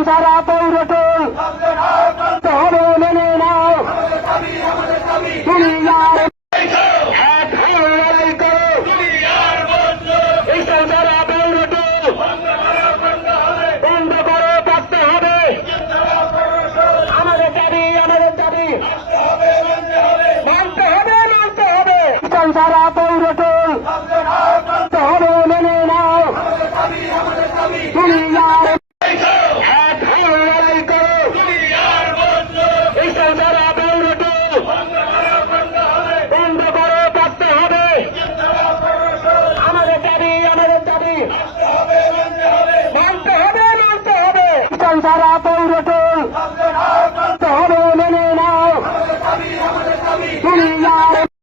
সারা পৌরটোল হবে মেনে নাও দুনিয়ার এক হয়ে লড়াই করো সারা পৌরটোল বন্ধ করো থাকতে হবে আমাদের দাবি মানতে হবে সারা পৌরটোল হবে মেনে নাও দুনিয়ার এক হয়ে লড়াই করো সারা পৌরটোল বন্ধ করো থাকতে হবে আমাদের দাবি মানতে হবে সারা পৌরটোল হবে